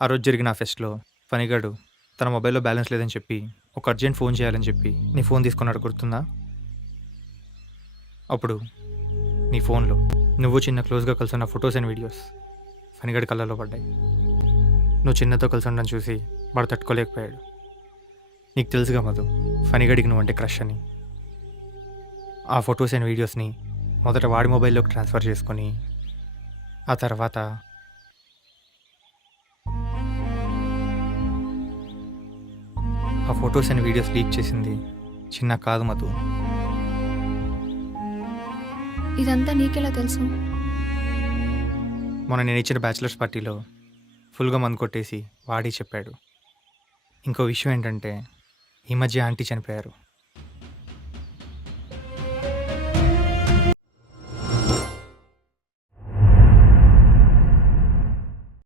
ఆ రోజు జరిగిన ఆ ఫెస్ట్‌లో ఫణిగాడు తన మొబైల్‌లో బ్యాలెన్స్ లేదని చెప్పి, ఒక అర్జెంట్ ఫోన్ చేయాలని చెప్పి నీ ఫోన్ తీసుకున్నాడు గుర్తుందా? అప్పుడు నీ ఫోన్‌లో నువ్వు చిన్న క్లోజ్‌గా కలిసున్న ఫోటోస్ అండ్ వీడియోస్ ఫణిగాడి కళ్ళలో పడ్డాయి. నువ్వు చిన్నతో కలిసి ఉండడం చూసి వాడు తట్టుకోలేకపోయాడు. నీకు తెలుసుగా మధు, ఫణిగాడికి నువ్వంటే క్రష్ అని. ఆ ఫోటోస్ అండ్ వీడియోస్‌ని మొదట వాడి మొబైల్‌లోకి ట్రాన్స్‌ఫర్ చేసుకొని, ఆ తర్వాత ఆ ఫోటోస్ అండ్ వీడియోస్ లీక్ చేసింది చిన్న కాదు మధు. ఇదంతా నీకెలా తెలుసు? మొన్న నేనిచ్చిన బ్యాచిలర్స్ పార్టీలో ఫుల్‌గా మందు కొట్టేసి వాడే చెప్పాడు. ఇంకో విషయం ఏంటంటే, ఈ మధ్య ఆంటీ చనిపోయారు.